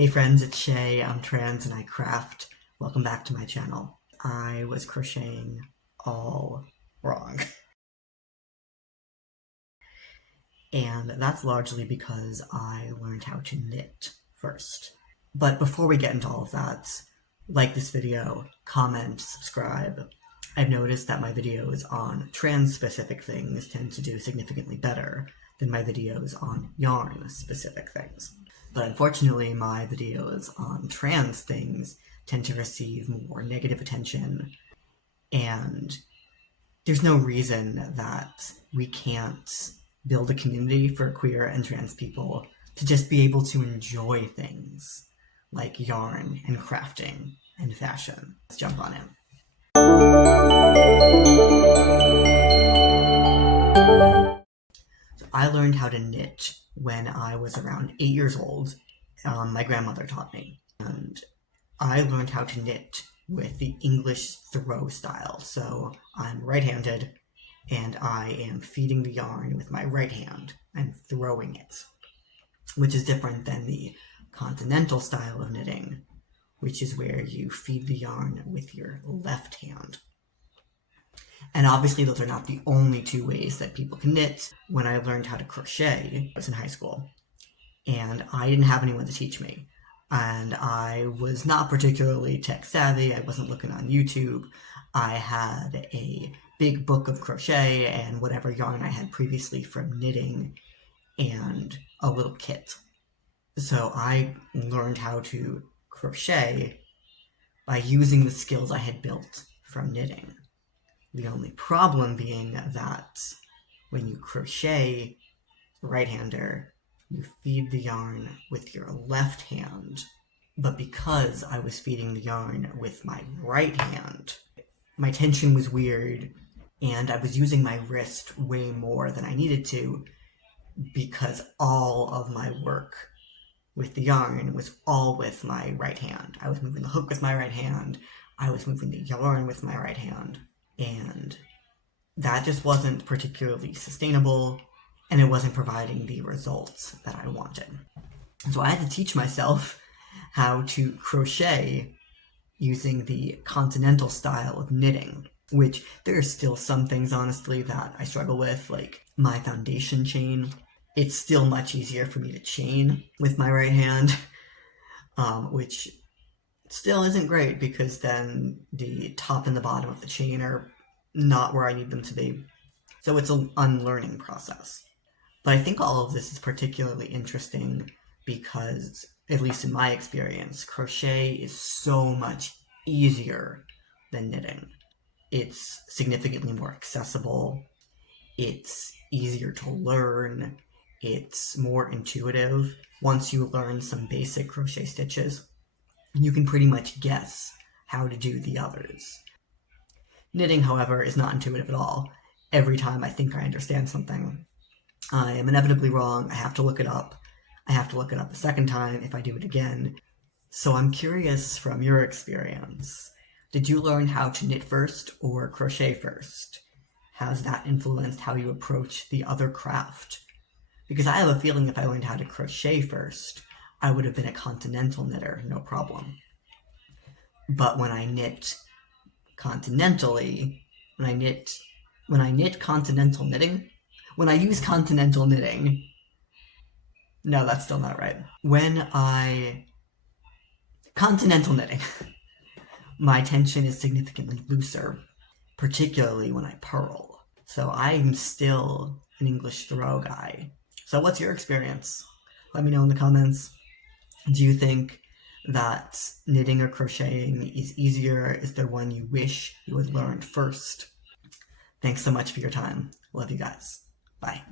Hey friends, it's Shay, I'm trans and I craft. Welcome back to my channel. I was crocheting all wrong. And that's largely because I learned how to knit first. But before we get into all of that, like this video, comment, subscribe. I've noticed that my videos on trans-specific things tend to do significantly better than my videos on yarn-specific things. But unfortunately, my videos on trans things tend to receive more negative attention, and there's no reason that we can't build a community for queer and trans people to just be able to enjoy things like yarn and crafting and fashion. Let's jump on in. So I learned how to knit when I was around 8 years old. My grandmother taught me, and I learned how to knit with the English throw style. So I'm right-handed, and I am feeding the yarn with my right hand and throwing it, which is different than the continental style of knitting, which is where you feed the yarn with your left hand. And obviously those are not the only two ways that people can knit. When I learned how to crochet, I was in high school, and I didn't have anyone to teach me. And I was not particularly tech savvy, I wasn't looking on YouTube. I had a big book of crochet and whatever yarn I had previously from knitting and a little kit. So I learned how to crochet by using the skills I had built from knitting. The only problem being that when you crochet right-hander, you feed the yarn with your left hand, but because I was feeding the yarn with my right hand, my tension was weird, and I was using my wrist way more than I needed to because all of my work with the yarn was all with my right hand. I was moving the hook with my right hand, I was moving the yarn with my right hand, and that just wasn't particularly sustainable, and it wasn't providing the results that I wanted. So I had to teach myself how to crochet using the continental style of knitting, which there are still some things, honestly, that I struggle with, like my foundation chain. It's still much easier for me to chain with my right hand, which still isn't great because then the top and the bottom of the chain are not where I need them to be. So it's an unlearning process. But I think all of this is particularly interesting because, at least in my experience, crochet is so much easier than knitting. It's significantly more accessible, it's easier to learn, it's more intuitive. Once you learn some basic crochet stitches, you can pretty much guess how to do the others. Knitting, however, is not intuitive at all. Every time I think I understand something, I am inevitably wrong. I have to look it up. I have to look it up a second time if I do it again. So I'm curious from your experience, did you learn how to knit first or crochet first? Has that influenced how you approach the other craft? Because I have a feeling if I learned how to crochet first, I would have been a continental knitter, no problem. But when I knit continentally, when I knit continental knitting, when I use continental knitting, no, that's still not right. Continental knitting, my tension is significantly looser, particularly when I purl. So I'm still an English throw guy. So what's your experience? Let me know in the comments. Do you think that knitting or crocheting is easier? Is there one you wish you had learned first? Thanks so much for your time. Love you guys. Bye.